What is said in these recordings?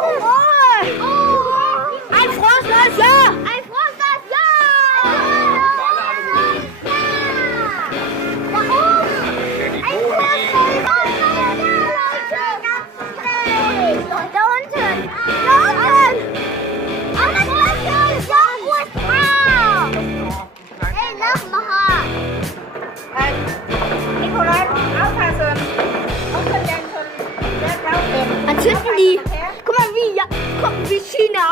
Ein frohes neues Jahr! Ein frohes neues Jahr! Da oben! Ein frohes neues Jahr, Leute! Ganz schnell! Da unten! Da unten! Und das frohes neues Jahr, USA! Ey, lass mal! Nikolai, aufpassen. Aufpassen, schon. Entzünden die. Guck mal, wie China.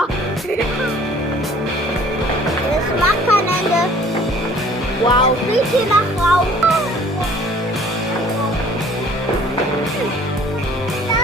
Das macht kein Ende. Wow. Riecht hier nach Rauch. Ja,